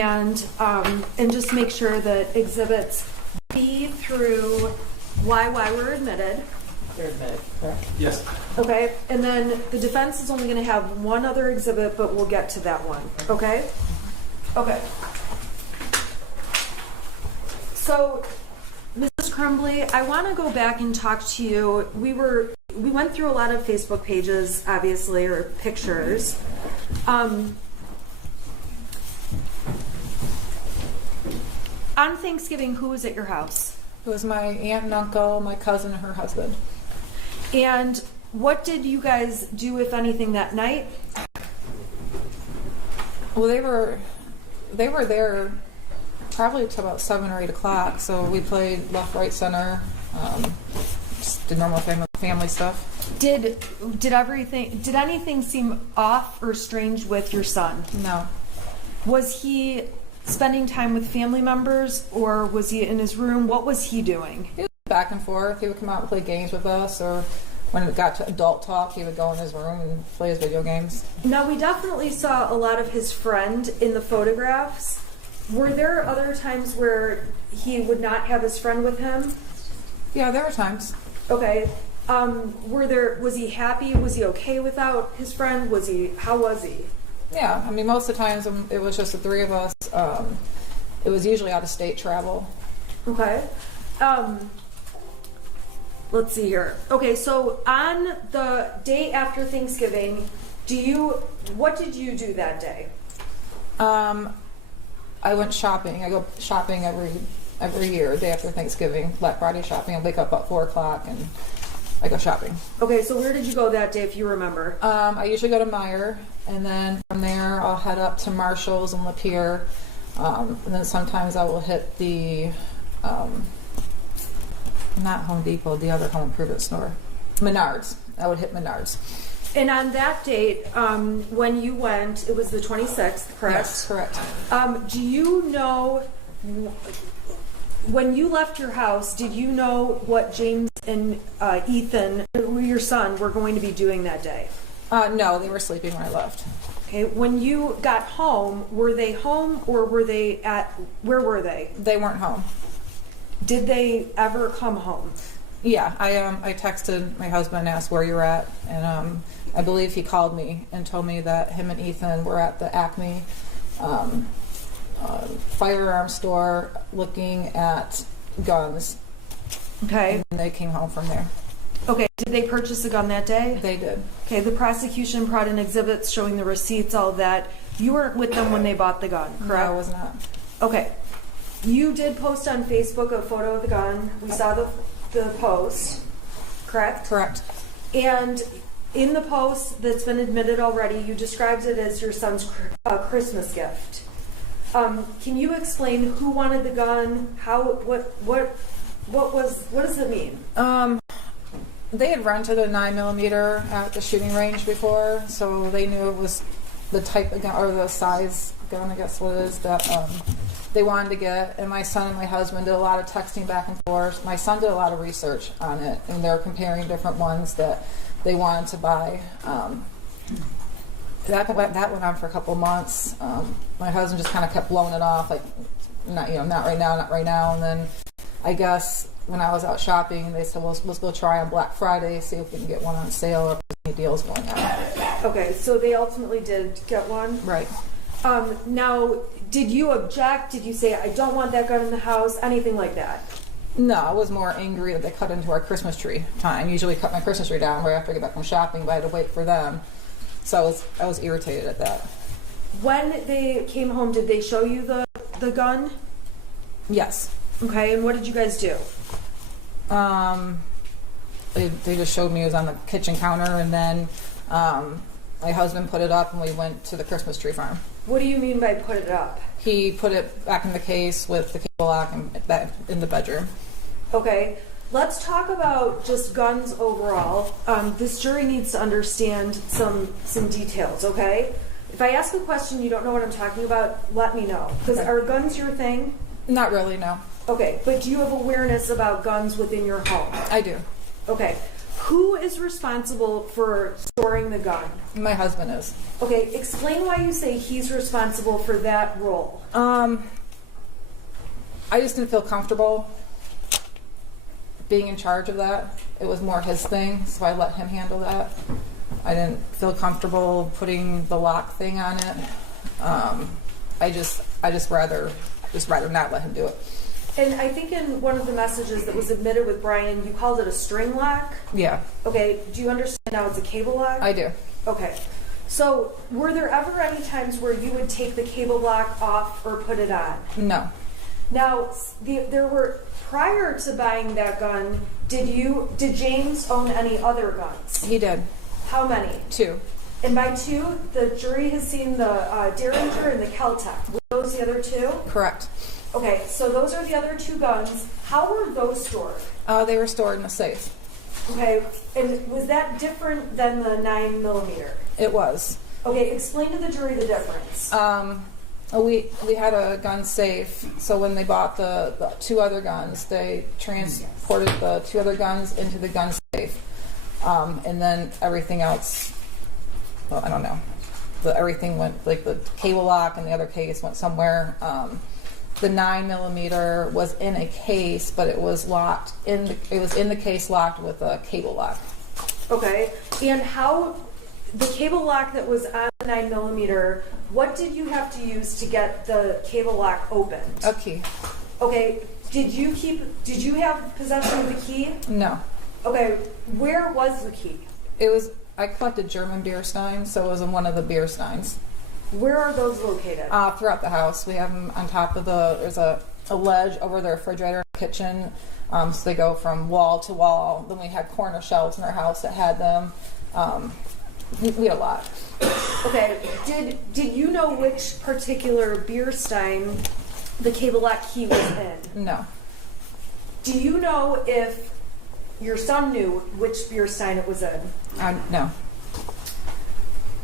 and just make sure that exhibits B through YY were admitted. They're admitted, correct? Yes. Okay, and then the defense is only going to have one other exhibit, but we'll get to that one. Okay? Okay. So, Mrs. Crumbley, I want to go back and talk to you. We went through a lot of Facebook pages, obviously, or pictures. On Thanksgiving, who was at your house? It was my aunt and uncle, my cousin, and her husband. And what did you guys do, if anything, that night? Well, they were there probably till about 7 or 8 o'clock. So we played left, right, center, just did normal family stuff. Did anything seem off or strange with your son? No. Was he spending time with family members, or was he in his room? What was he doing? He was back and forth. He would come out and play games with us, or when it got to adult talk, he would go in his room and play his video games. Now, we definitely saw a lot of his friend in the photographs. Were there other times where he would not have his friend with him? Yeah, there were times. Okay. Was he happy? Was he okay without his friend? How was he? Yeah, I mean, most of the times it was just the three of us. It was usually out-of-state travel. Okay. Let's see here. Okay, so on the day after Thanksgiving, what did you do that day? I went shopping. I go shopping every year, day after Thanksgiving, Black Friday shopping. I wake up about 4 o'clock and I go shopping. Okay, so where did you go that day, if you remember? I usually go to Meijer, and then from there I'll head up to Marshall's and Lapeer, and then sometimes I will hit the not Home Depot, the other home improvement store, Menards. I would hit Menards. And on that date, when you went, it was the 26th, correct? Yes, correct. Do you know, when you left your house, did you know what James and Ethan, your son, were going to be doing that day? No, they were sleeping when I left. Okay, when you got home, were they home, or were they where were they? They weren't home. Did they ever come home? Yeah, I texted my husband and asked where you're at, and I believe he called me and told me that him and Ethan were at the Acme firearm store looking at guns. Okay. And they came home from there. Okay, did they purchase a gun that day? They did. Okay, the prosecution brought in exhibits showing the receipts, all that. You weren't with them when they bought the gun, correct? No, I was not. Okay. You did post on Facebook a photo of the gun. We saw the post, correct? Correct. And in the post that's been admitted already, you described it as your son's Christmas gift. Can you explain who wanted the gun? What does it mean? They had rented a 9mm at the shooting range before, so they knew it was the type of gun, or the size gun, I guess what it is, that they wanted to get. And my son and my husband did a lot of texting back and forth. My son did a lot of research on it, and they're comparing different ones that they wanted to buy. That went on for a couple months. My husband just kind of kept blowing it off, like, not right now. And then I guess when I was out shopping, they said, well, let's go try on Black Friday, see if we can get one on sale or if there's any deals going on. Okay, so they ultimately did get one? Right. Now, did you object? Did you say, I don't want that gun in the house? Anything like that? No, I was more angry that they cut into our Christmas tree time. Usually cut my Christmas tree down right after I get back from shopping, but I had to wait for them. So I was irritated at that. When they came home, did they show you the gun? Yes. Okay, and what did you guys do? They just showed me it was on the kitchen counter, and then my husband put it up and we went to the Christmas tree farm. What do you mean by put it up? He put it back in the case with the cable lock and back in the bedroom. Okay. Let's talk about just guns overall. This jury needs to understand some details, okay? If I ask a question you don't know what I'm talking about, let me know. Because Okay. Are guns your thing? Not really, no. Okay, but do you have awareness about guns within your home? I do. Okay. Who is is responsible for storing the gun? My husband is. Okay, explain why you say he's responsible for that role. I just didn't feel comfortable being in charge of that. It was more his thing, so I let him handle that. I didn't feel comfortable putting the lock thing on it. I just rather not let him do it. And I think in one of the messages that was admitted with Brian, you called it a string lock. Yeah. Okay, do you understand now it's a cable lock? I do. Okay. So were there ever any times where you would take the cable lock off or put it on? No. Now, there were, prior to buying that gun, did James own any other guns? He did. How many? 2. And by 2, the jury has seen the Derringer and the Kel-Tec. Were those the other 2? Correct. Okay, so those are the other 2 guns. How were those stored? They were stored in a safe. Okay, and was that different than the 9mm? It was. Okay, explain to the jury the difference. We had a gun safe, so when they bought the 2 other guns, they transported the 2 other guns into the gun safe. And then everything else, well, I don't know. Everything went, like the cable lock and the other case went somewhere. The 9mm was in a case, but it was locked it was in the case locked with a cable lock. Okay, and how, the cable lock that was on the 9mm, what did you have to use to get the cable lock opened? A key. Okay, did you have possession of the key? No. Okay, where was the key? I collected German beer steins, so it was in one of the beer steins. Where are those located? Throughout the house. We have them on top of there's a ledge over the refrigerator in the kitchen. So they go from wall to wall. Then we had corner shelves in our house that had them. We had a lot. Okay, did you know which particular beer stein the cable lock key was in? No. Do you know if your son knew which beer stein it was in? No.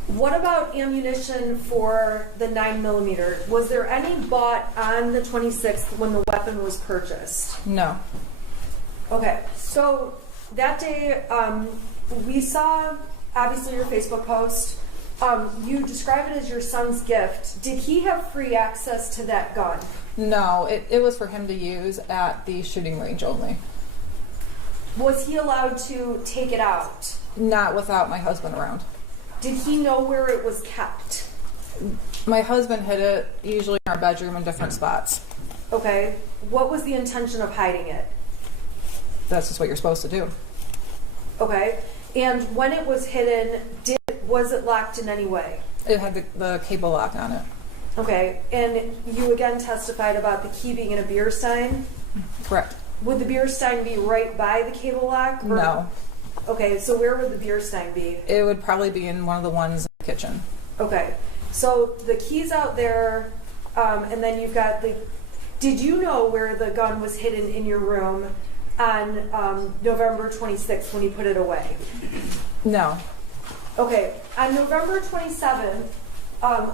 What about ammunition for the 9mm? Was there any bought on the 26th when the weapon was purchased? No. Okay, so that day we saw, obviously, your Facebook post. You describe it as your son's gift. Did he have free access to that gun? No, it was for him to use at the shooting range only. Was he allowed to take it out? Not without my husband around. Did he know where it was kept? My husband hid it usually in our bedroom in different spots. Okay. What was the intention of hiding it? That's just what you're supposed to do. Okay. And when it was hidden, was it locked in any way? It had the cable lock on it. Okay. And you again testified about the key being in a beer stein? Correct. Would the beer stein be right by the cable lock? Or? No. Okay, so where would the beer stein be? It would probably be in one of the ones in the kitchen. Okay, so the key's out there, and then you've got the... Did you know where the gun was hidden in your room on November 26th when you put it away? No. Okay, on November 27th,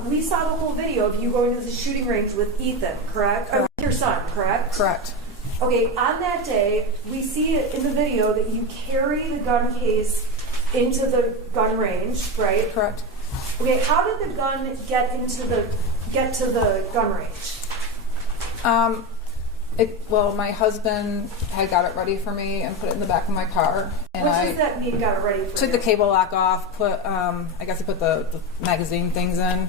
we saw the whole video of you going to the shooting range with Ethan, correct? Or with your son, correct? Correct. Okay, on that day, we see it in the video that you carry the gun case into the gun range, right? Correct. Okay, how did the gun get to the gun range? Well, my husband had got it ready for me and put it in the back of my car. And What does that mean, got it ready for took you? the cable lock off, I guess I put the magazine things in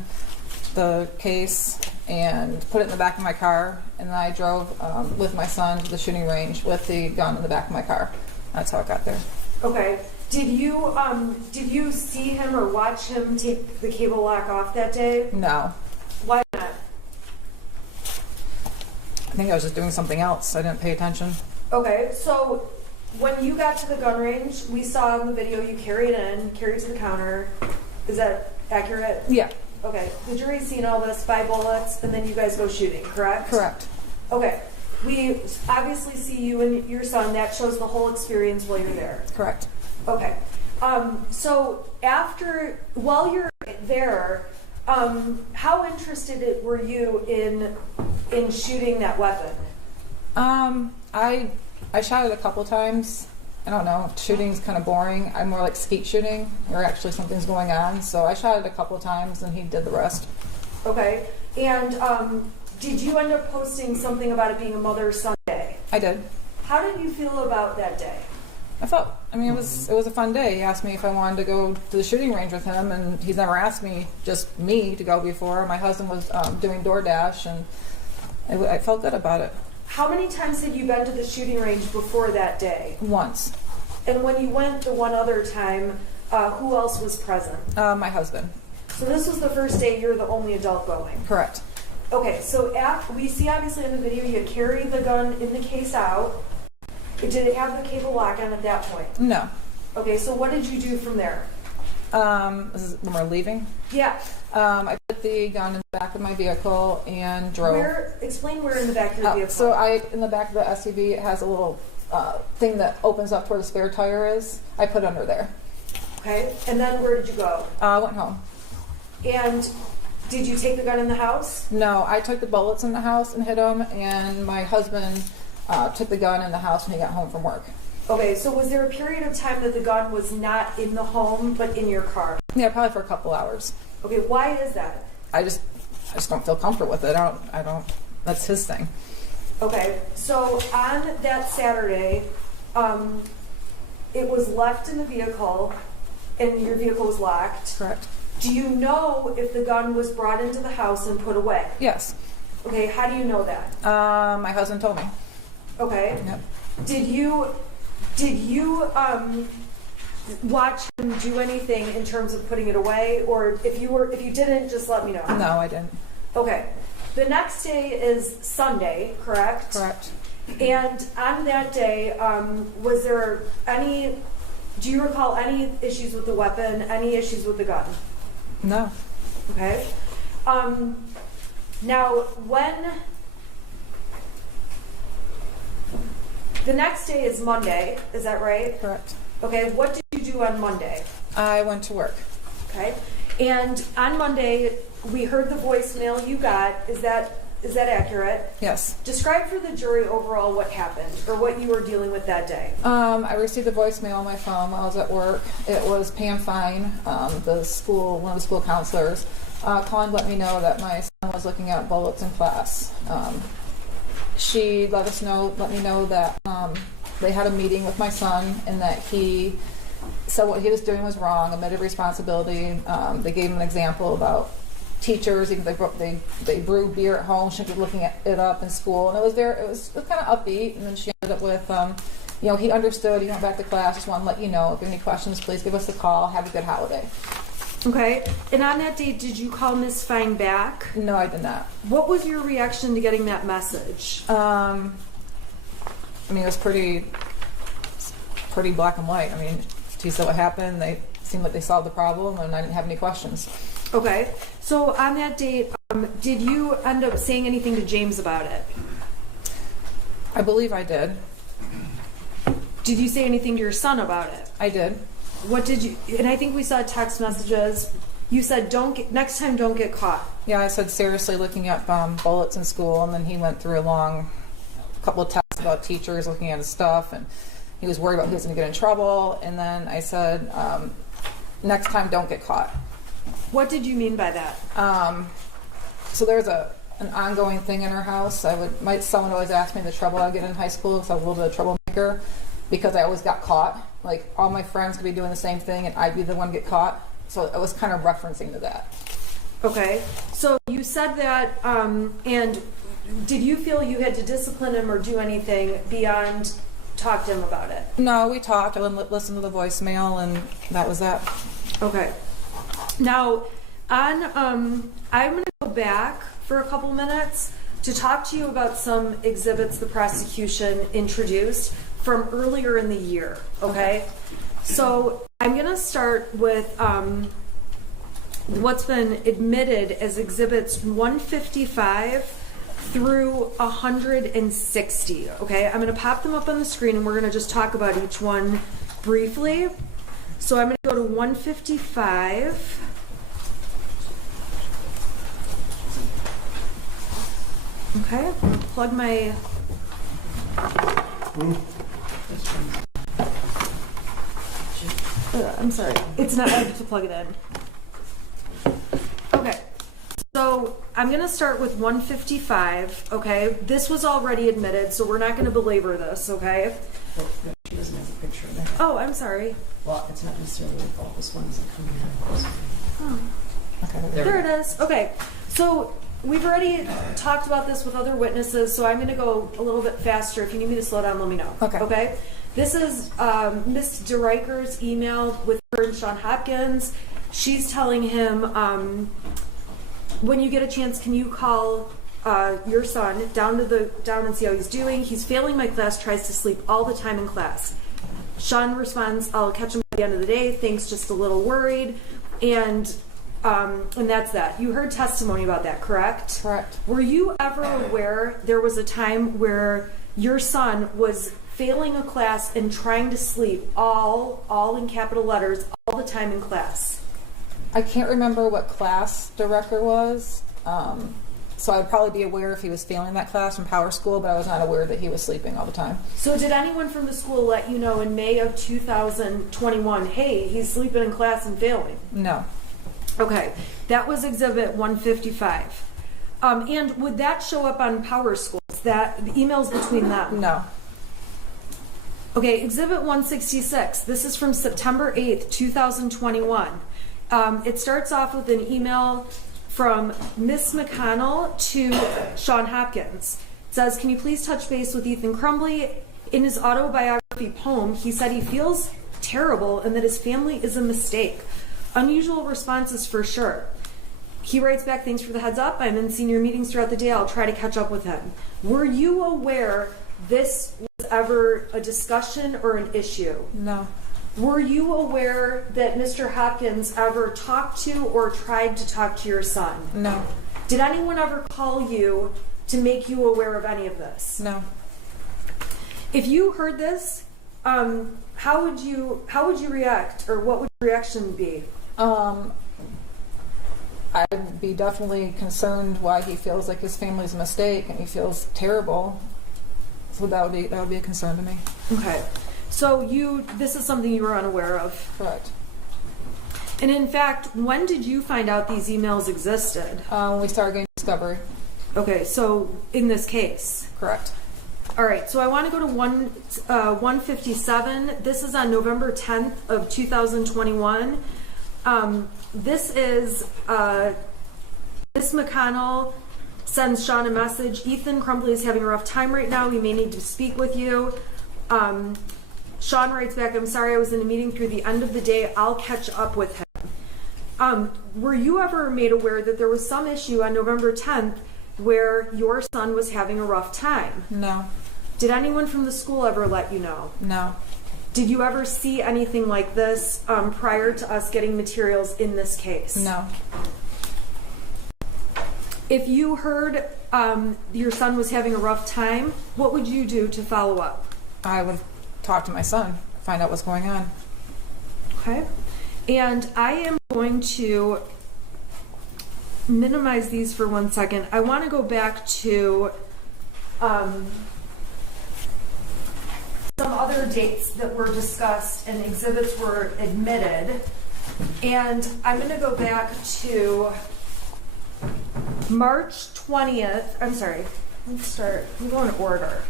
the case and put it in the back of my car, and then I drove with my son to the shooting range with the gun in the back of my car. That's how it got there. Okay. Did you see him or watch him take the cable lock off that day? No. Why not? I think I was just doing something else. I didn't pay attention. Okay, so when you got to the gun range, we saw in the video you carry it to the counter. Is that accurate? Yeah. Okay, the jury's seen all this, 5 bullets, and then you guys go shooting, correct? Correct. Okay, we obviously see you and your son. That shows the whole experience while you're there. Correct. Okay, so while you're there, how interested were you in shooting that weapon? I shot it a couple times. I don't know, shooting's kind of boring. I'm more like skeet shooting, where actually something's going on. So I shot it a couple of times, and he did the rest. Okay. And did you end up posting something about it being a Mother's-Son Day? I did. How did you feel about that day? It was a fun day. He asked me if I wanted to go to the shooting range with him, and he's never asked just me to go before. My husband was doing DoorDash, and I felt good about it. How many times had you been to the shooting range before that day? Once. And when you went the one other time, who else was present? My husband. So this was the first day you're the only adult going? Correct. Okay, so we see obviously in the video you carry the gun in the case out. Did it have the cable lock on at that point? No. Okay, so what did you do from there? This is when we're leaving. Yeah. I put the gun in the back of my vehicle and drove. Explain where in the back of your vehicle. So in the back of the SUV, it has a little thing that opens up where the spare tire is. I put it under there. Okay, and then where did you go? I went home. And did you take the gun in the house? No, I took the bullets in the house and hid them, and my husband took the gun in the house when he got home from work. Okay, so was there a period of time that the gun was not in the home but in your car? Yeah, probably for a couple hours. Okay, why is that? I just don't feel comfortable with it. I don't. That's his thing. Okay, so on that Saturday, it was left in the vehicle, and your vehicle was locked. Correct. Do you know if the gun was brought into the house and put away? Yes. Okay, how do you know that? My husband told me. Okay. Yep. Did you watch him do anything in terms of putting it away, or if you didn't, just let me know. No, I didn't. Okay. The next day is Sunday, correct? Correct. And on that day, was there any? Do you recall any issues with the weapon? Any issues with the gun? No. Okay. Now, when the next day is Monday, is that right? Correct. Okay. What did you do on Monday? I went to work. Okay. And on Monday, we heard the voicemail you got. Is that accurate? Yes. Describe for the jury overall what happened or what you were dealing with that day. I received a voicemail on my phone while I was at work. It was Pam Fine, one of the school counselors, calling to let me know that my son was looking at bullets in class. She let me know that they had a meeting with my son and that he said what he was doing was wrong, admitted responsibility. They gave him an example about teachers, even they brew beer at home, shouldn't be looking it up in school, and it was kind of upbeat. And then she ended up with, he understood. He went back to class. Just want to let you know if you have any questions, please give us a call. Have a good holiday. Okay. And on that day, did you call Miss Fine back? No, I did not. What was your reaction to getting that message? It was pretty black and white. She said what happened. They seemed like they solved the problem, and I didn't have any questions. Okay. So on that date, did you end up saying anything to James about it? I believe I did. Did you say anything to your son about it? I did. What did you? And I think we saw text messages. You said, next time, don't get caught. Yeah, I said seriously looking at bullets in school, and then he went through a couple of texts about teachers looking at his stuff, and he was worried about he was going to get in trouble. And then I said, next time, don't get caught. What did you mean by that? So there's an ongoing thing in our house. Someone always asked me the trouble I get in high school because I was a little bit of a troublemaker because I always got caught. Like all my friends could be doing the same thing and I'd be the one to get caught. So I was kind of referencing to that. Okay. So you said that, and did you feel you had to discipline him or do anything beyond talk to him about it? No, we talked. I listened to the voicemail and that was that. Okay. Now, I'm going to go back for a couple minutes to talk to you about some exhibits the prosecution introduced from earlier in the year, okay? So I'm going to start with what's been admitted as exhibits 155 through 160, okay? I'm going to pop them up on the screen and we're going to just talk about each one briefly. So I'm going to go to 155. Okay, I'm going to plug my... I'm sorry. It's not. I have to plug it in. Okay. So I'm going to start with 155. Okay. This was already admitted, so we're not going to belabor this. Okay. Oh, no, she doesn't have a picture of that. Oh, I'm sorry. Well, it's not necessarily like all those ones that come in. Oh. Okay. There it is. Okay. So we've already talked about this with other witnesses, so I'm going to go a little bit faster. If you need me to slow down, let me know. Okay. Okay. This is Miss DeRiker's email with her and Sean Hopkins. She's telling him, when you get a chance, can you call your son down and see how he's doing? He's failing my class, tries to sleep all the time in class. Sean responds, I'll catch him at the end of the day. Thanks, just a little worried. And that's that. You heard testimony about that, correct? Correct. Were you ever aware there was a time where your son was failing a class and trying to sleep all in capital letters all the time in class? I can't remember what class director was, so I'd probably be aware if he was failing that class in Power School, but I was not aware that he was sleeping all the time. So did anyone from the school let you know in May of 2021, hey, he's sleeping in class and failing? No. Okay, that was Exhibit 155. And would that show up on Power Schools, that the emails between them? No. Okay, Exhibit 166. This is from September 8th, 2021. It starts off with an email from Miss McConnell to Sean Hopkins. It says, can you please touch base with Ethan Crumbley? In his autobiography poem, he said he feels terrible and that his family is a mistake. Unusual responses for sure. He writes back, thanks for the heads up. I'm in senior meetings throughout the day. I'll try to catch up with him. Were you aware this was ever a discussion or an issue? No. Were you aware that Mr. Hopkins ever talked to or tried to talk to your son? No. Did anyone ever call you to make you aware of any of this? No. If you heard this, how would you react, or what would your reaction be? I'd be definitely concerned why he feels like his family's a mistake and he feels terrible. So that would be a concern to me. Okay. So this is something you were unaware of. Correct. And in fact, when did you find out these emails existed? When we started getting discovery. Okay, so in this case. Correct. All right, so I want to go to 157. This is on November 10th of 2021. This is Miss McConnell sends Sean a message. Ethan Crumbley is having a rough time right now. He may need to speak with you. Sean writes back, I'm sorry I was in a meeting through the end of the day. I'll catch up with him. Were you ever made aware that there was some issue on November 10th where your son was having a rough time? No. Did anyone from the school ever let you know? No. Did you ever see anything like this prior to us getting materials in this case? No. If you heard your son was having a rough time, what would you do to follow up? I would talk to my son, find out what's going on. Okay. And I am going to minimize these for 1 second. I want to go back to some other dates that were discussed and exhibits were admitted. And I'm going to go back to March 20th. I'm sorry. We'll go in order.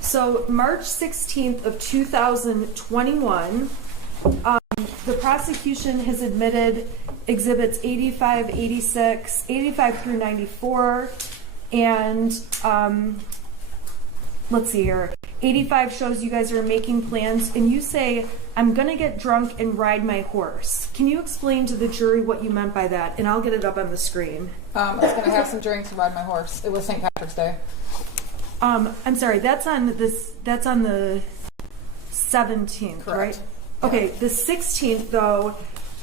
So March 16th of 2021, the prosecution has admitted exhibits 85, 86, 85 through 94, and let's see here. 85 shows you guys are making plans, and you say, I'm going to get drunk and ride my horse. Can you explain to the jury what you meant by that? And I'll get it up on the screen. I was going to have some drinks and ride my horse. It was St. Patrick's Day. I'm sorry, that's on the 17th, Correct. right? Okay, the 16th though,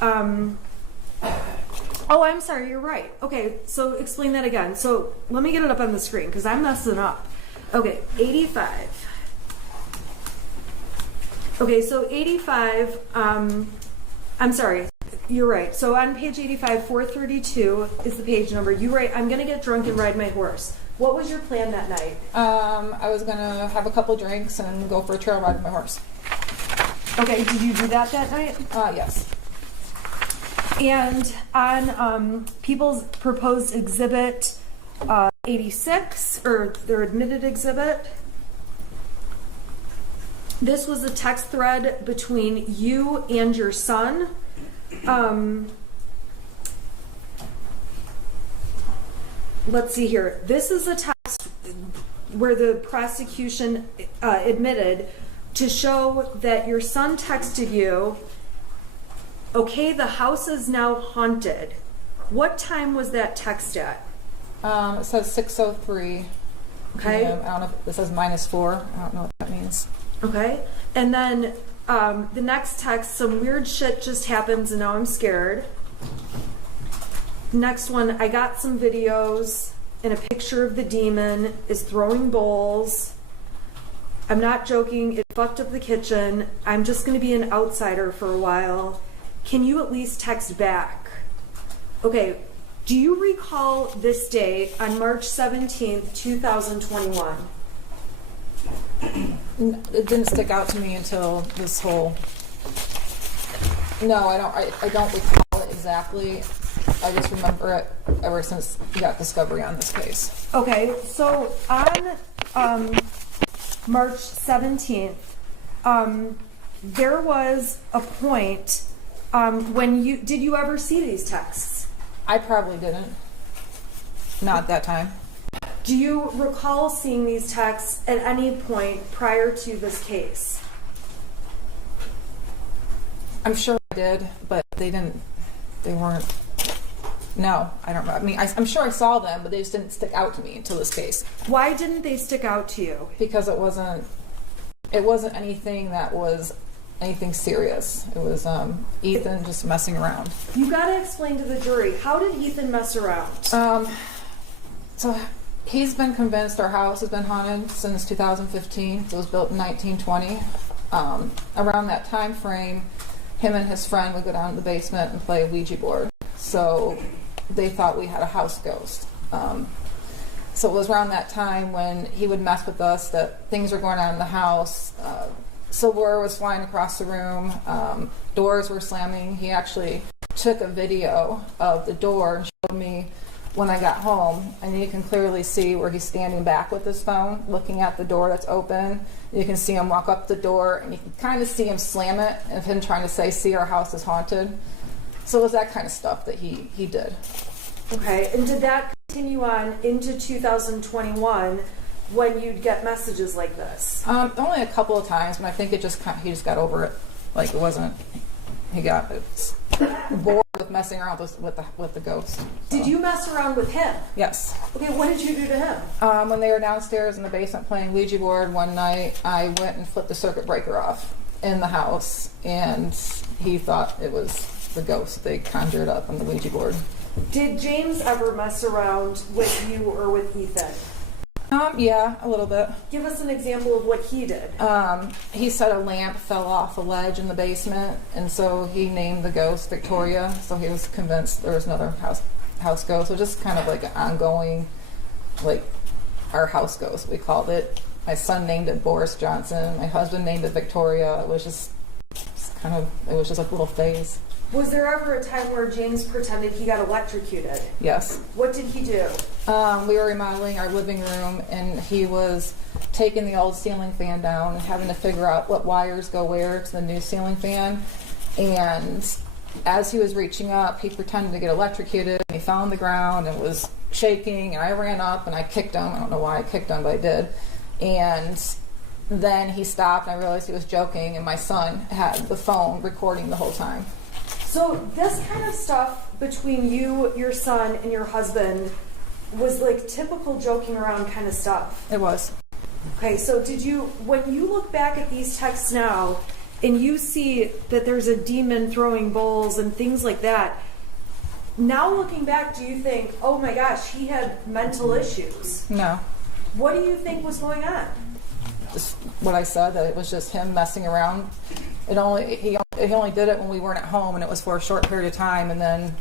oh, I'm sorry, you're right. Okay, so explain that again. So let me get it up on the screen because I'm messing up. Okay, 85. Okay, so 85, I'm sorry, you're right. So on page 85, 432 is the page number. You write, I'm going to get drunk and ride my horse. What was your plan that night? I was going to have a couple drinks and go for a trail ride with my horse. Okay, did you do that night? Yes. And on people's proposed exhibit 86, or their admitted exhibit, this was a text thread between you and your son. Let's see here. This is a text where the prosecution admitted to show that your son texted you, okay, the house is now haunted. What time was that text at? It says 6:03. Okay. I don't know if this says -4. I don't know what that means. Okay. And then the next text, some weird shit just happens and now I'm scared. Next one, I got some videos and a picture of the demon is throwing bowls. I'm not joking, it fucked up the kitchen. I'm just going to be an outsider for a while. Can you at least text back? Okay, do you recall this day on March 17th, 2021? It didn't stick out to me until this whole. No, I don't recall it exactly. I just remember it ever since we got discovery on this case. Okay, so on March 17th, there was a point when did you ever see these texts? I probably didn't. Not at that time. Do you recall seeing these texts at any point prior to this case? I'm sure I did, but they weren't. No, I don't know. I mean, I'm sure I saw them, but they just didn't stick out to me until this case. Why didn't they stick out to you? Because it wasn't anything that was anything serious. It was Ethan just messing around. You gotta explain to the jury, how did Ethan mess around? So he's been convinced our house has been haunted since 2015. It was built in 1920. Around that time frame, him and his friend would go down to the basement and play a Ouija board. So they thought we had a house ghost. So it was around that time when he would mess with us that things were going on in the house. Silverware was flying across the room. Doors were slamming. He actually took a video of the door and showed me when I got home, and you can clearly see where he's standing back with his phone, looking at the door that's open. You can see him walk up the door, and you can kind of see him slam it, of him trying to say, "See, our house is haunted." So it was that kind of stuff that he did. Okay, and did that continue on into 2021 when you'd get messages like this? Only a couple of times, but I think he just got over it. Like it wasn't. He got bored with messing around with the ghost. So. Did you mess around with him? Yes. Okay, what did you do to him? When they were downstairs in the basement playing Ouija board one night, I went and flipped the circuit breaker off in the house, and he thought it was the ghost they conjured up on the Ouija board. Did James ever mess around with you or with Ethan? Yeah, a little bit. Give us an example of what he did. He said a lamp fell off a ledge in the basement, and so he named the ghost Victoria. So he was convinced there was another house ghost. So just kind of like an ongoing, like our house ghost, we called it. My son named it Boris Johnson. My husband named it Victoria. It was just a little phase. Was there ever a time where James pretended he got electrocuted? Yes. What did he do? We were remodeling our living room, and he was taking the old ceiling fan down and having to figure out what wires go where to the new ceiling fan. And as he was reaching up, he pretended to get electrocuted, and he fell on the ground and was shaking, and I ran up and I kicked him. I don't know why I kicked him, but I did. And then he stopped, and I realized he was joking, and my son had the phone recording the whole time. So this kind of stuff between you, your son, and your husband was like typical joking around kind of stuff. It was. Okay, so when you look back at these texts now and you see that there's a demon throwing bowls and things like that, now looking back, do you think, oh my gosh, he had mental issues? No. What do you think was going on? Just what I said, that it was just him messing around. He only did it when we weren't at home, and it was for a short period of time, and then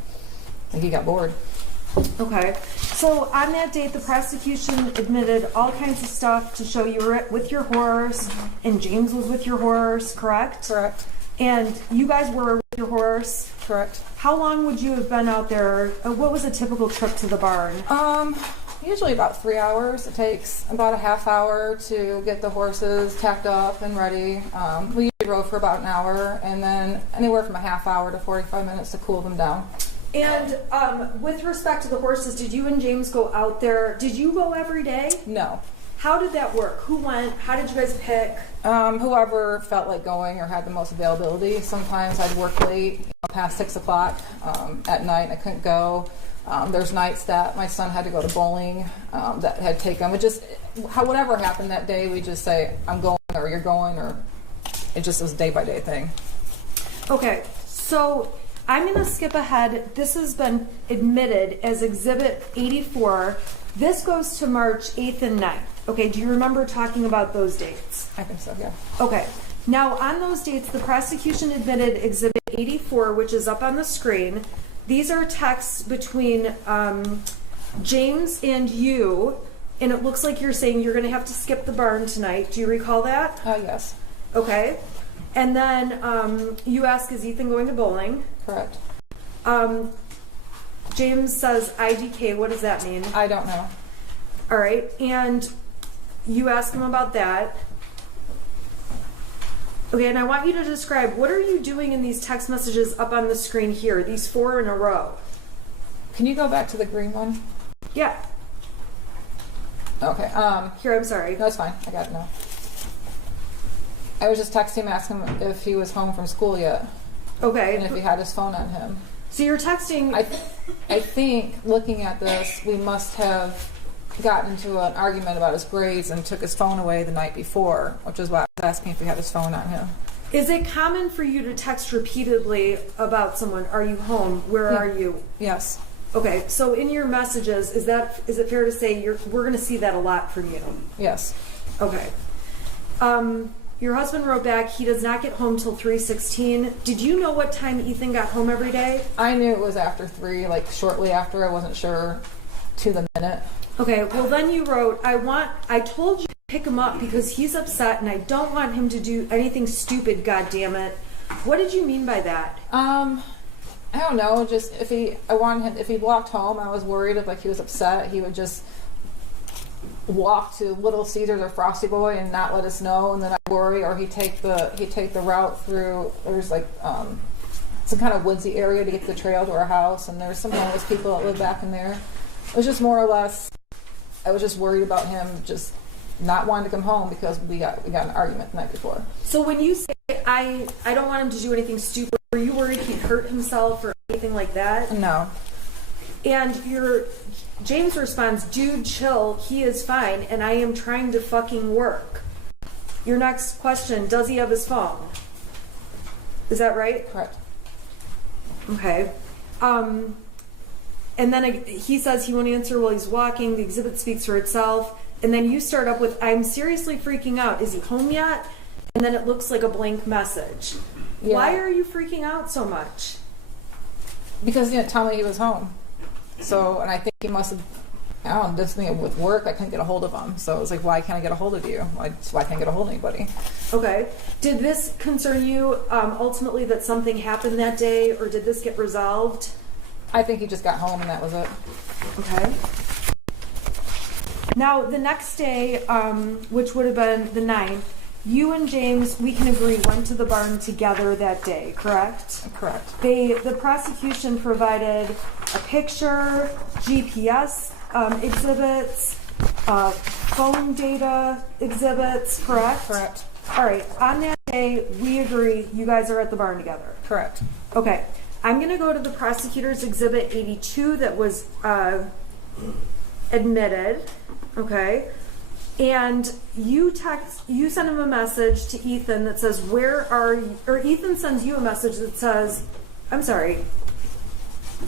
he got bored. Okay. So on that date, the prosecution admitted all kinds of stuff to show you were with your horse, and James was with your horse, correct? Correct. And you guys were with your horse? Correct. How long would you have been out there? What was a typical trip to the barn? Usually about 3 hours. It takes about a half hour to get the horses tacked up and ready. We usually rode for about an hour, and then anywhere from a half hour to 45 minutes to cool them down. And with respect to the horses, did you and James go out there? Did you go every day? No. How did that work? Who went? How did you guys pick? Whoever felt like going or had the most availability. Sometimes I'd work late, past 6 o'clock at night. I couldn't go. There's nights that my son had to go to bowling that had taken. Whatever happened that day, we just say, I'm going, or you're going, or it just was a day-by-day thing. Okay, so I'm going to skip ahead. This has been admitted as Exhibit 84. This goes to March 8th and 9th. Okay, do you remember talking about those dates? I think so, yeah. Okay. Now, on those dates, the prosecution admitted Exhibit 84, which is up on the screen. These are texts between James and you, and it looks like you're saying you're going to have to skip the barn tonight. Do you recall that? Yes. Okay. And then you ask, is Ethan going to bowling? Correct. James says IDK. What does that mean? I don't know. All right. And you ask him about that. Okay, and I want you to describe, what are you doing in these text messages up on the screen here, these 4 in a row? Can you go back to the green one? Yeah. Okay. Here, I'm sorry. No, it's fine. I got it now. I was just texting him, asking him if he was home from school yet. Okay. And if he had his phone on him. So you're texting... I think, looking at this, we must have gotten into an argument about his grades and took his phone away the night before, which is why I was asking if he had his phone on him. Is it common for you to text repeatedly about someone? Are you home? Where are you? Yes. Okay, so in your messages, is it fair to say we're going to see that a lot from you? Yes. Okay. Your husband wrote back, he does not get home till 3:16. Did you know what time Ethan got home every day? I knew it was after 3, like shortly after. I wasn't sure to the minute. Okay, well then you wrote, I told you to pick him up because he's upset and I don't want him to do anything stupid, goddammit. What did you mean by that? I don't know, just if he walked home, I was worried if he was upset, he would just walk to Little Caesars or Frosty Boy and not let us know, and then I'd worry, or he'd take the route through, there's some kind of woodsy area to get to the trail to our house, and there's some homeless people that live back in there. It was just more or less, I was just worried about him just not wanting to come home because we got in an argument the night before. So when you say, I don't want him to do anything stupid, were you worried he'd hurt himself or anything like that? No. And James responds, dude, chill, he is fine, and I am trying to fucking work. Your next question, does he have his phone? Is that right? Correct. Okay. And then he says he won't answer while he's walking. The exhibit speaks for itself. And then you start up with, I'm seriously freaking out. Is he home yet? And then it looks like a blank message. Yeah. Why are you freaking out so much? Because he didn't tell me he was home. So, and I think he must have, I don't know, just with work, I couldn't get a hold of him. So it was like, why can't I get a hold of you? Why can't I get a hold of anybody? Okay. Did this concern you ultimately that something happened that day, or did this get resolved? I think he just got home and that was it. Okay. Now, the next day, which would have been the 9th, you and James, we can agree, went to the barn together that day, correct? Correct. The prosecution provided a picture, GPS exhibits, phone data exhibits, correct? Correct. All right. On that day, we agree you guys are at the barn together. Correct. Okay. I'm going to go to the prosecutor's exhibit 82 that was admitted. Okay. And you send him a message to Ethan that says, where are you? Or Ethan sends you a message that says, I'm sorry.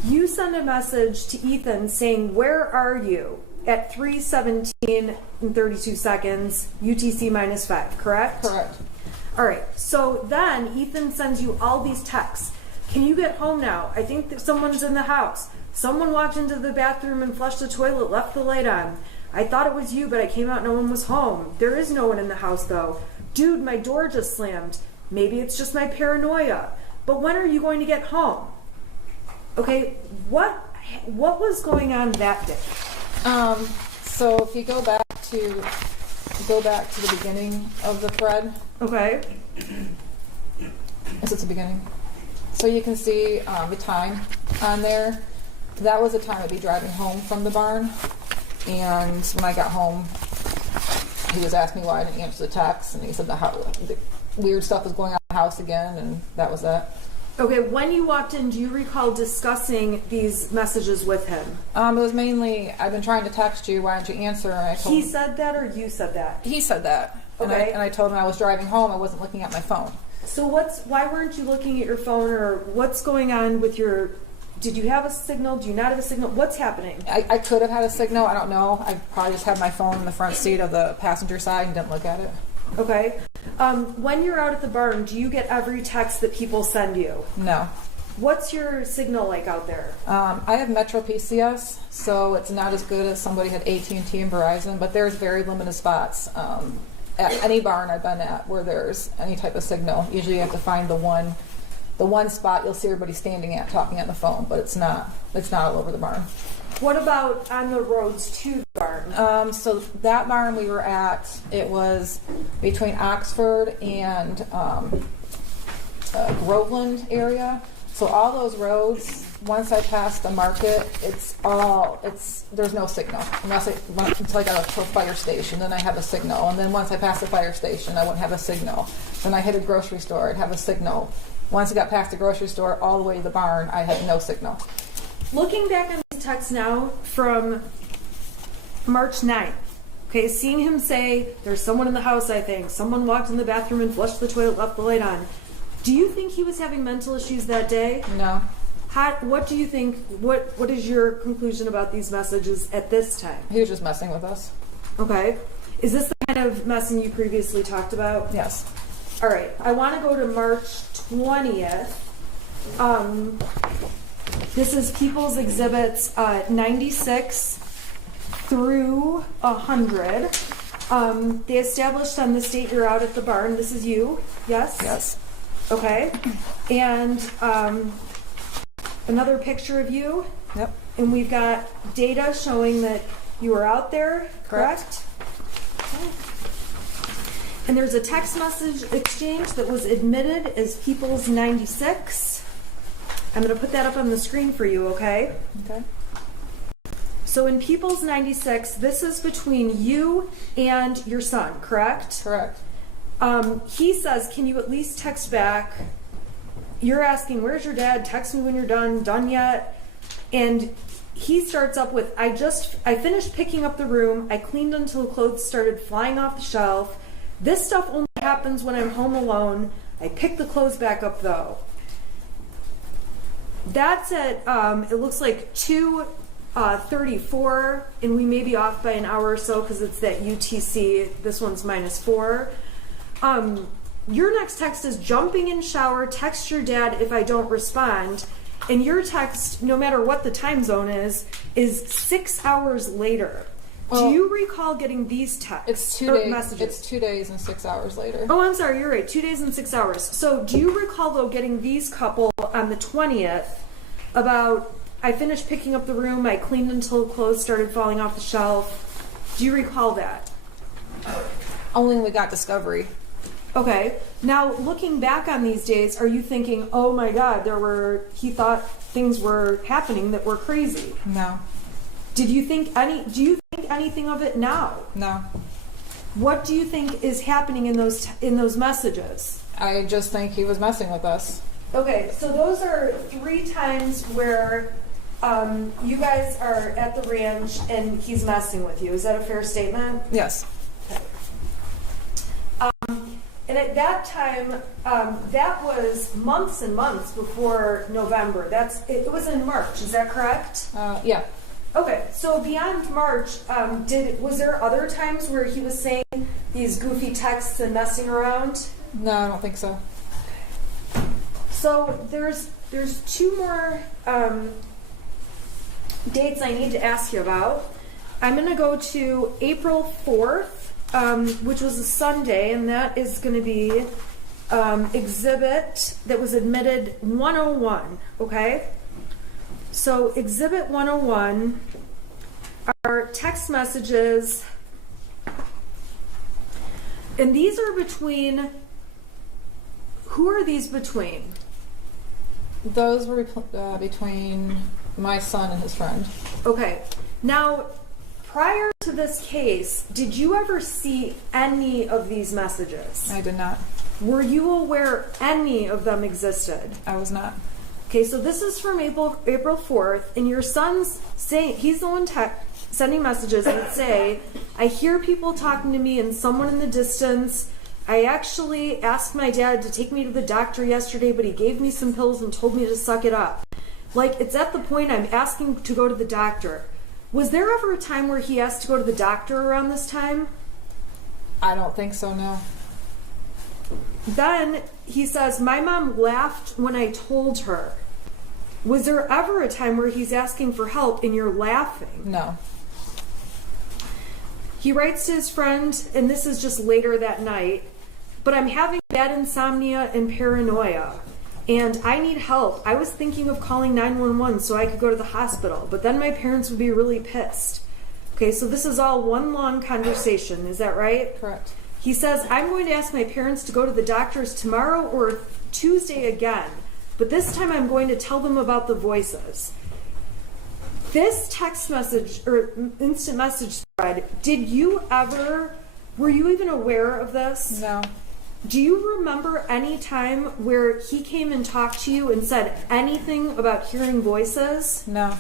You send a message to Ethan saying, where are you? At 3:17 and 32 seconds, UTC -5, correct? Correct. All right. So then Ethan sends you all these texts. Can you get home now? I think that someone's in the house. Someone walked into the bathroom and flushed the toilet, left the light on. I thought it was you, but I came out, no one was home. There is no one in the house, though. Dude, my door just slammed. Maybe it's just my paranoia. But when are you going to get home? Okay, what was going on that day? So if you go back to the beginning of the thread. Okay. Is it the beginning? So you can see the time on there. That was the time I'd be driving home from the barn. And when I got home, he was asking me why I didn't answer the text, and he said the weird stuff was going on in the house again, and that was that. Okay, when you walked in, do you recall discussing these messages with him? It was mainly, I've been trying to text you, why don't you answer? And I told He him, said that, or you said that? he said that. Okay. And I told him I was driving home, I wasn't looking at my phone. So why weren't you looking at your phone, or what's going on with your, did you have a signal? Do you not have a signal? What's happening? I could have had a signal, I don't know. I probably just had my phone in the front seat of the passenger side and didn't look at it. Okay. When you're out at the barn, do you get every text that people send you? No. What's your signal like out there? I have Metro PCS, so it's not as good as somebody had AT&T and Verizon, but there's very limited spots at any barn I've been at where there's any type of signal. Usually you have to find the one spot you'll see everybody standing at talking on the phone, but it's not all over the barn. What about on the roads to the barn? So that barn we were at, it was between Oxford and Groveland area. So all those roads, once I pass the market, there's no signal until I got to a fire station. Then I have a signal, and then once I pass the fire station, I wouldn't have a signal. Then I hit a grocery store, I'd have a signal. Once I got past the grocery store, all the way to the barn, I had no signal. Looking back on these texts now from March 9th, okay, seeing him say, there's someone in the house, I think. Someone walked in the bathroom and flushed the toilet, left the light on. Do you think he was having mental issues that day? No. What do you think, what is your conclusion about these messages at this time? He was just messing with us. Okay. Is this the kind of messing you previously talked about? Yes. All right. I want to go to March 20th. This is People's Exhibits 96 through 100. They established on this date you're out at the barn. This is you, yes? Yes. Okay. And another picture of you. Yep. And we've got data showing that you were out there, correct? Okay. And there's a text message exchange that was admitted as People's 96. I'm going to put that up on the screen for you, okay? Okay. So in People's 96, this is between you and your son, correct? Correct. He says, can you at least text back? You're asking, where's your dad? Text me when you're done yet? And he starts up with, I finished picking up the room. I cleaned until clothes started flying off the shelf. This stuff only happens when I'm home alone. I pick the clothes back up though. That's at, it looks like 2:34, and we may be off by an hour or so because it's that UTC. This one's -4. Your next text is jumping in shower, text your dad if I don't respond. And your text, no matter what the time zone is 6 hours later. Well, do you recall getting these texts? It's 2 days. Messages? It's 2 days and 6 hours later. Oh, I'm sorry, you're right. 2 days and 6 hours. So do you recall, though, getting these couple on the 20th about, I finished picking up the room, I cleaned until clothes started falling off the shelf. Do you recall that? Only when we got discovery. Okay. Now, looking back on these days, are you thinking, oh my God, he thought things were happening that were crazy? No. Do you think anything of it now? No. What do you think is happening in those messages? I just think he was messing with us. Okay, so those are 3 times where you guys are at the ranch and he's messing with you. Is that a fair statement? Yes. And at that time, that was months and months before November. It was in March. Is that correct? Yeah. Okay, so beyond March, was there other times where he was saying these goofy texts and messing around? No, I don't think so. So there's there's two more dates I need to ask you about. I'm going to go to April 4th, which was a Sunday, and that is going to be exhibit that was admitted 101, okay? So exhibit 101 are text messages, and these are between, who are these between? Those were between my son and his friend. Okay, now prior to this case, did you ever see any of these messages? I did not. Were you aware any of them existed? I was not. Okay, so this is from April 4th, and your son's saying, he's the one sending messages that say, I hear people talking to me and someone in the distance. I actually asked my dad to take me to the doctor yesterday, but he gave me some pills and told me to suck it up. Like, it's at the point I'm asking to go to the doctor. Was there ever a time where he asked to go to the doctor around this time? I don't think so, no. Then he says, my mom laughed when I told her. Was there ever a time where he's asking for help and you're laughing? No. He writes to his friend, and this is just later that night, but I'm having bad insomnia and paranoia, and I need help. I was thinking of calling 911 so I could go to the hospital, but then my parents would be really pissed. Okay, so this is all one long conversation. Is that right? Correct. He says, I'm going to ask my parents to go to the doctors tomorrow or Tuesday again, but this time I'm going to tell them about the voices. This text message or instant message thread, were you even aware of this? No. Do you remember any time where he came and talked to you and said anything about hearing voices? No.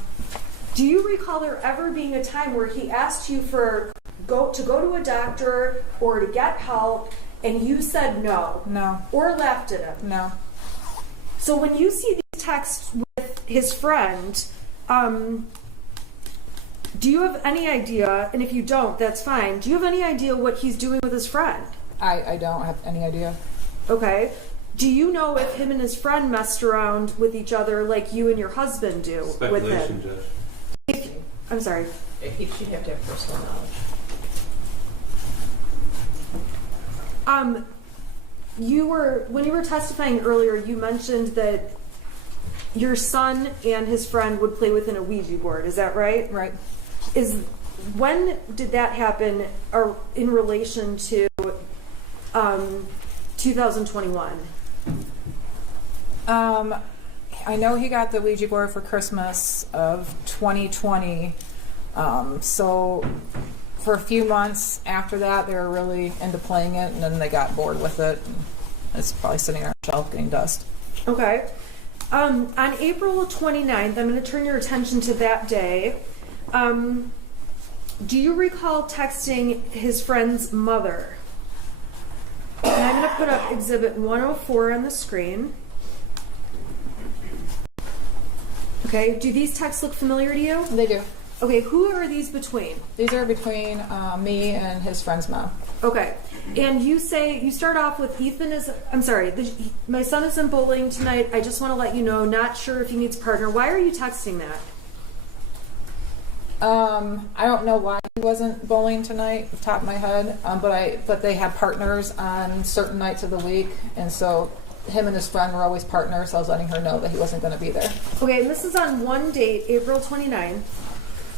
Do you recall there ever being a time where he asked you to go to a doctor or to get help and you said no? No. Or laughed at him? No. So when you see these texts with his friend, do you have any idea, and if you don't, that's fine, do you have any idea what he's doing with his friend? I don't have any idea. Okay. Do you know if him and his friend messed around with each other like you and your husband do with him? Judge. I'm sorry. If she'd have to have personal knowledge. When you were testifying earlier, you mentioned that your son and his friend would play within a Ouija board. Is that right? Right. When did that happen, or in relation to 2021? I know he got the Ouija board for Christmas of 2020. So for a few months after that, they were really into playing it, and then they got bored with it. And it's probably sitting on a shelf getting dust. Okay. On April 29th, I'm going to turn your attention to that day. Do you recall texting his friend's mother? And I'm going to put up exhibit 104 on the screen. Okay, do these texts look familiar to you? They do. Okay, who are these between? These are between me and his friend's mom. Okay, and you start off with my son is in bowling tonight. I just want to let you know, not sure if he needs a partner. Why are you texting that? I don't know why he wasn't bowling tonight, off the top of my head, but they have partners on certain nights of the week, and so him and his friend were always partners, so I was letting her know that he wasn't going to be there. Okay, and this is on one date, April 29th.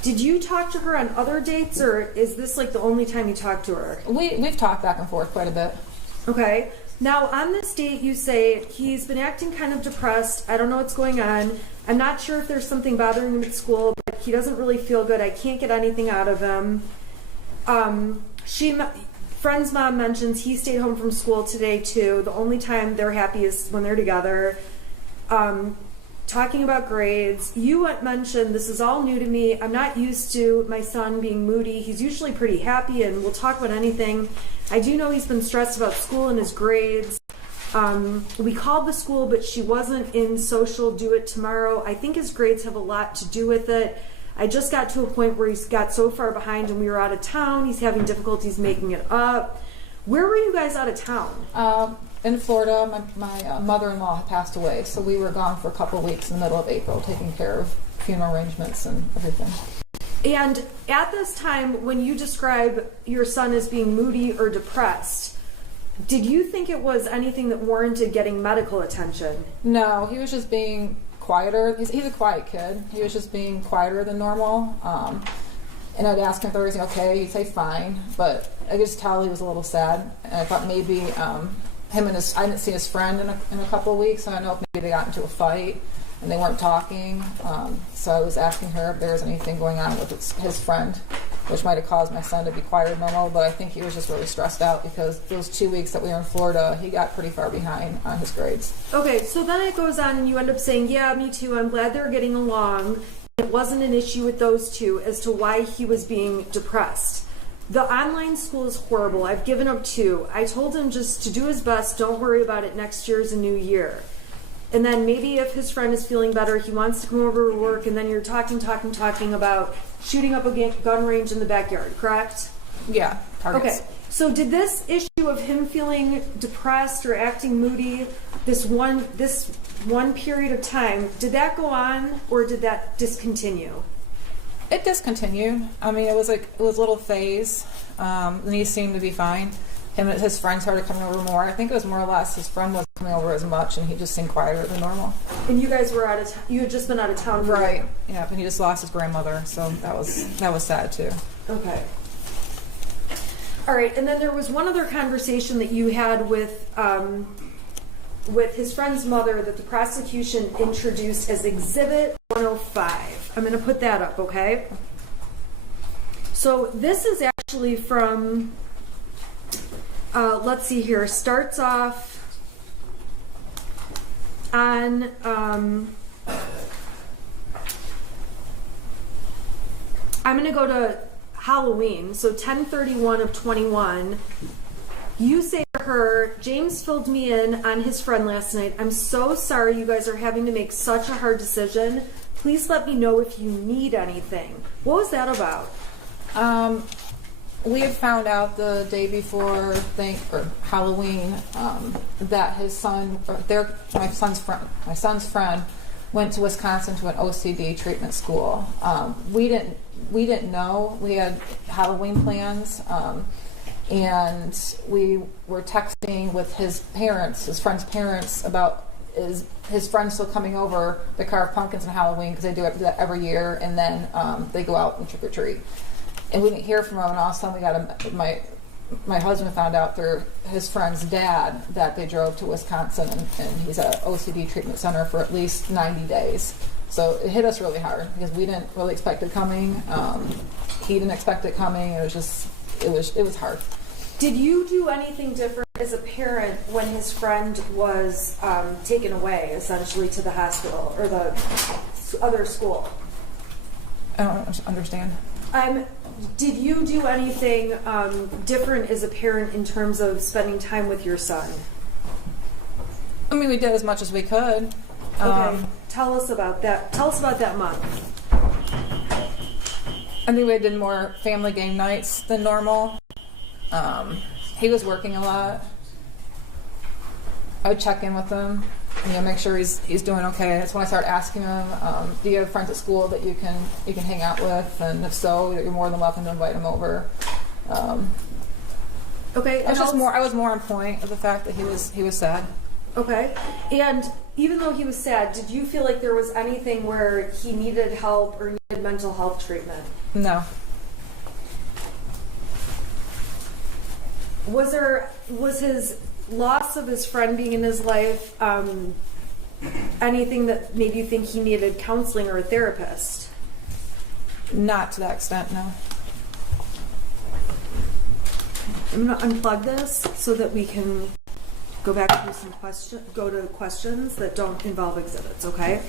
Did you talk to her on other dates, or is this like the only time you talked to her? We've talked back and forth quite a bit. Okay. Now, on this date, you say he's been acting kind of depressed. I don't know what's going on. I'm not sure if there's something bothering him at school, but he doesn't really feel good. I can't get anything out of him. Friend's mom mentions he stayed home from school today, too. The only time they're happy is when they're together. Talking about grades. You mentioned, this is all new to me. I'm not used to my son being moody. He's usually pretty happy and will talk about anything. I do know he's been stressed about school and his grades. We called the school, but she wasn't in social do it tomorrow. I think his grades have a lot to do with it. I just got to a point where he's got so far behind and we were out of town. He's having difficulties making it up. Where were you guys out of town? in Florida. My mother-in-law had passed away, so we were gone for a couple of weeks in the middle of April, taking care of funeral arrangements and everything. And at this time, when you describe your son as being moody or depressed, did you think it was anything that warranted getting medical attention? No, he was just being quieter. He's a quiet kid. He was just being quieter than normal. And I'd ask him if everything okay. He'd say fine, but I could just tell he was a little sad. And I thought maybe him and I didn't see his friend in a couple of weeks. And I don't know if maybe they got into a fight and they weren't talking. So I was asking her if there was anything going on with his friend, which might have caused my son to be quieter than normal. But I think he was just really stressed out because those 2 weeks that we were in Florida, he got pretty far behind on his grades. Okay, so then it goes on and you end up saying, yeah, me too, I'm glad they're getting along. It wasn't an issue with those two as to why he was being depressed. The online school is horrible. I've given up too. I told him just to do his best, don't worry about it, next year's a new year. And then maybe if his friend is feeling better, he wants to come over to work, and then you're talking about shooting up a gun range in the backyard, correct? Yeah, targets. Okay, so did this issue of him feeling depressed or acting moody, this one period of time, did that go on or did that discontinue? It discontinued. I mean, it was a little phase, and he seemed to be fine. Him and his friends started coming over more. I think it was more or less his friend wasn't coming over as much, and he just seemed quieter than normal. And you guys were you had just been out of town for right? Yeah, and he just lost his grandmother, so that was sad too. Okay. All right, and then there was one other conversation that you had with his friend's mother that the prosecution introduced as Exhibit 105. I'm going to put that up, okay? So this is actually from, let's see here, starts off on, I'm going to go to Halloween, so 10/31 of 21. You say to her, James filled me in on his friend last night. I'm so sorry you guys are having to make such a hard decision. Please let me know if you need anything. What was that about? We had found out the day before Halloween that his son, my son's friend, went to Wisconsin to an OCD treatment school. We didn't know. We had Halloween plans. And we were texting with his friend's parents, about his friend still coming over to carve pumpkins on Halloween, because they do that every year, and then they go out and trick or treat. And we didn't hear from him, and all of a sudden my husband found out through his friend's dad that they drove to Wisconsin, and he's at OCD treatment center for at least 90 days. So it hit us really hard because we didn't really expect it coming. He didn't expect it coming. It was hard. Did you do anything different as a parent when his friend was taken away, essentially, to the hospital or the other school? I don't understand. Did you do anything different as a parent in terms of spending time with your son? I mean, we did as much as we could. Okay, tell us about that. Tell us about that month. I think we did more family game nights than normal. He was working a lot. I would check in with him, make sure he's doing okay. That's when I started asking him, do you have friends at school that you can hang out with? And if so, you're more than welcome to invite him over. Okay. I was more on point of the fact that he was sad. Okay. And even though he was sad, did you feel like there was anything where he needed help or needed mental health treatment? No. Was his loss of his friend being in his life anything that made you think he needed counseling or a therapist? Not to that extent, no. I'm going to unplug this so that we can go back to go to questions that don't involve exhibits, okay?